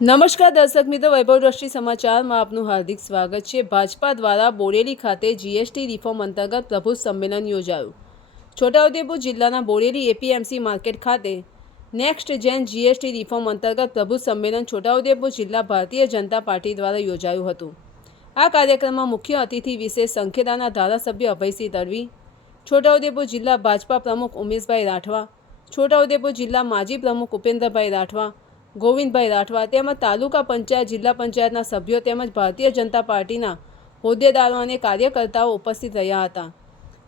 નમસ્કાર દર્શક મિત્રો, વૈભવ દ્રષ્ટિ સમાચારમાં આપનું હાર્દિક સ્વાગત છે। ભાજપા દ્વારા બોરેલી ખાતે જીએસટી રિફોર્મ અંતર્ગત પ્રબુદ્ધ સંમેલન યોજાયું। છોટાઉદેપુર જિલ્લાના બોરેલી એપીએમસી માર્કેટ ખાતે નેક્સ્ટ જેન જીએસટી રિફોર્મ અંતર્ગત પ્રબુદ્ધ સંમેલન છોટાઉદેપુર જિલ્લા ભારતીય જનતા પાર્ટી દ્વારા યોજાયું હતું। આ કાર્યક્રમમાં મુખ્ય અતિથિ વિશેષ સંખેડાના ધારાસભ્ય અભયસિંહ તડવી, છોટાઉદેપુર જિલ્લા ભાજપા પ્રમુખ ઉમેશભાઈ રાઠવા, છોટાઉદેપુર જિલ્લા માજી પ્રમુખ ઉપેન્દ્રભાઈ રાઠવા, ગોવિંદભાઈ રાઠવા તેમજ તાલુકા પંચાયત, જિલ્લા પંચાયતના સભ્યો તેમજ ભારતીય જનતા પાર્ટીના હોદ્દેદારો અને કાર્યકર્તાઓ ઉપસ્થિત રહ્યા હતા।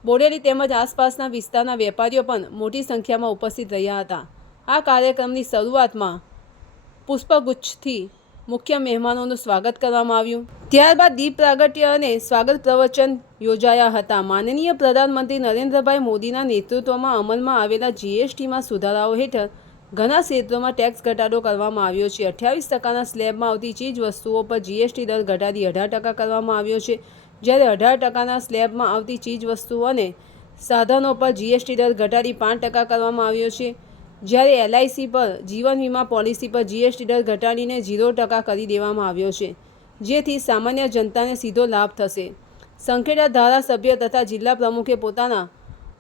બોરેલી તેમજ આસપાસના વિસ્તારના વેપારીઓ પણ મોટી સંખ્યામાં ઉપસ્થિત રહ્યા હતા। આ કાર્યક્રમની શરૂઆતમાં પુષ્પગુચ્છથી મુખ્ય મહેમાનોનું સ્વાગત કરવામાં આવ્યું। ત્યારબાદ દીપ પ્રાગટ્ય અને સ્વાગત પ્રવચન યોજાયા હતા। માનનીય પ્રધાનમંત્રી નરેન્દ્રભાઈ મોદીના નેતૃત્વમાં અમલમાં આવેલા જીએસટીમાં સુધારાઓ હેઠળ ઘણા ક્ષેત્રોમાં ટેક્સ ઘટાડો કરવામાં આવ્યો છે। 28%ના સ્લેબમાં આવતી ચીજ વસ્તુઓ પર જીએસટી દર ઘટાડી 18% કરવામાં આવ્યો છે, જ્યારે 18%ના સ્લેબમાં આવતી ચીજ વસ્તુઓ અને સાધનો પર જીએસટી દર ઘટાડી 5% કરવામાં આવ્યો છે, જ્યારે એલઆઈસી પર જીવન વીમા પોલિસી પર જીએસટી દર ઘટાડીને 0% કરી દેવામાં આવ્યો છે, જેથી સામાન્ય જનતાને સીધો લાભ થશે। સંખેડા ધારાસભ્ય તથા જિલ્લા પ્રમુખે પોતાના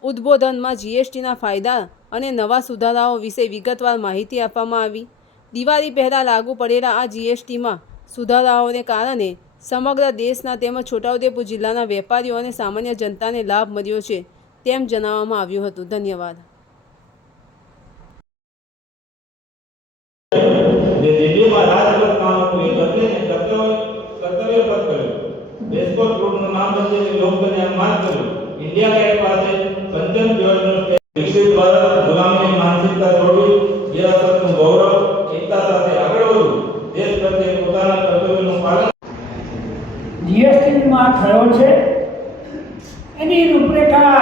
ઉદ્બોધનમાં જીએસટીના ફાયદા અને નવા સુધારાઓ વિશે વિગતવાર માહિતી આપવામાં આવી। દિવાળી પહેલાં લાગુ પડેલા આ જીએસટીમાં સુધારાઓને કારણે સમગ્ર દેશના તેમજ છોટાઉદેપુર જિલ્લાના વેપારીઓ અને સામાન્ય જનતાને લાભ મળ્યો છે, તેમ જણાવવામાં આવ્યું હતું। ધન્યવાદ। વિકસિત ભારત ગુલામીની માનસિકતા છોડી વિરાસતનું ગૌરવ એકતા સાથે આગળ વધવું, દેશ પ્રત્યે પોતાના કર્તવ્યનું પાલન જીએસટીમાં થયો છે એની રૂપરેખા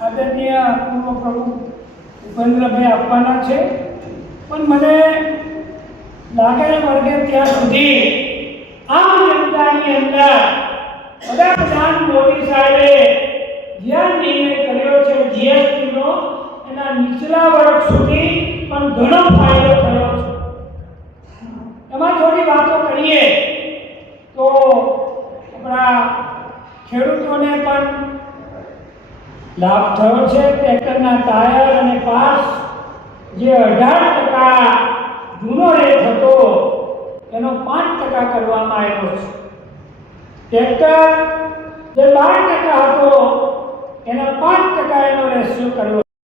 આદરણીય પૂર્વ પ્રમુખ ઉપેન્દ્રભાઈ આપવાના છે, પણ મને લાગે વર્ગે ત્યાં સુધી આમ જનતાની અંદર વડાપ્રધાન મોદી સાહેબે જ્યાં નિર્ણય કર્યો છે જીએસટીનો, એના નીચલા વર્ગ સુધી પણ ઘણો ફાયદો થયો છે। એમાં થોડી વાતો કરીએ તો આપણા ખેડૂતોને પણ લાભ થયો છે। ટ્રેક્ટરના ટાયર અને પાર્ટ્સ જે 18% જૂનો રેટ હતો એનો 5% કરવામાં આવ્યો છે। ટ્રેક્ટર જે 12% હતો એનો 5% એનો રેશિયો કર્યો